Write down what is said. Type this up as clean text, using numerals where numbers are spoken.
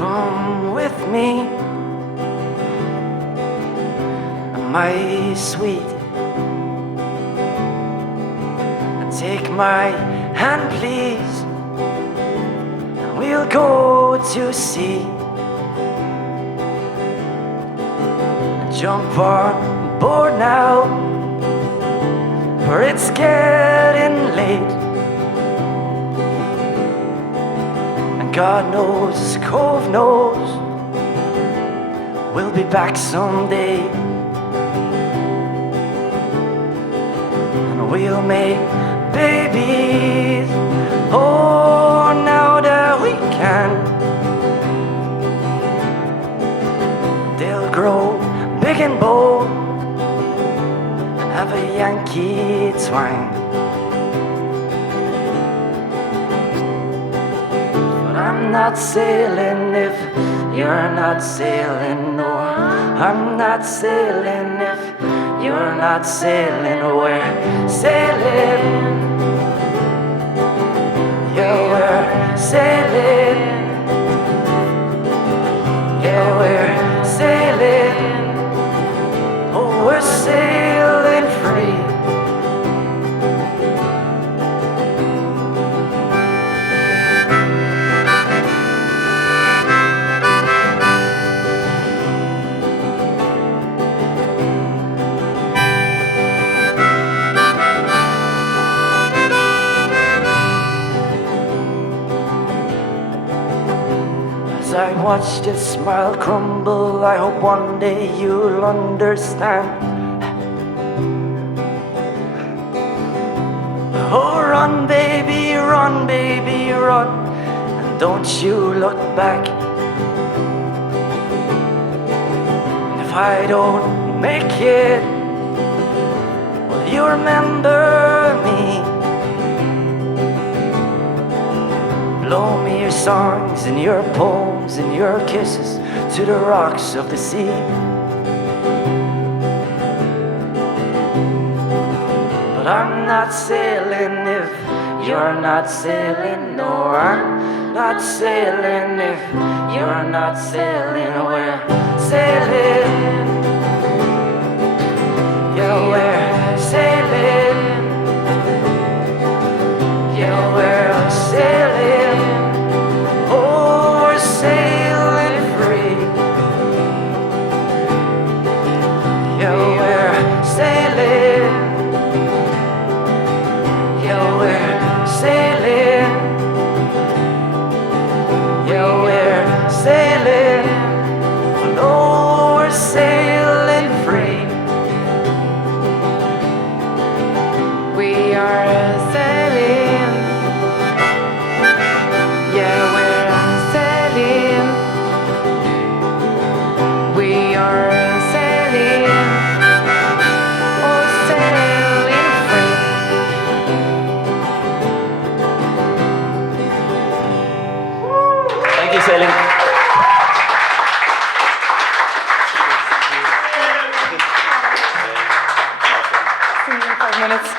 come with me, my sweet, and take my hand, please, and we'll go to sea. Jump on board now, for it's getting late, and God knows, Cove knows, we'll be back someday, and we'll make babies, oh, now that we can. They'll grow big and bold and have a Yankee twang. But I'm not sailing if you're not sailing. No, I'm not sailing if you're not sailing. We're sailing. Yeah, we're sailing. Yeah, we're sailing. Oh, we're sailing free. As I watch this smile crumble, I hope one day you'll understand. Oh, run, baby, run, baby, run, and don't you look back. And if I don't make it, will you remember me? Blow me your songs and your poems and your kisses to the rocks of the sea. But I'm not sailing if you're not sailing. No, I'm not sailing if you're not sailing. We're sailing. Yeah, we're sailing. Yeah, we're sailing. Oh, we're sailing free. Yeah, we're sailing. Yeah, we're sailing. Yeah, we're sailing. Oh, we're sailing free. We are sailing. Yeah, we're sailing. We are sailing. Oh, sailing free. Thank you, Celine. See you in 5 minutes.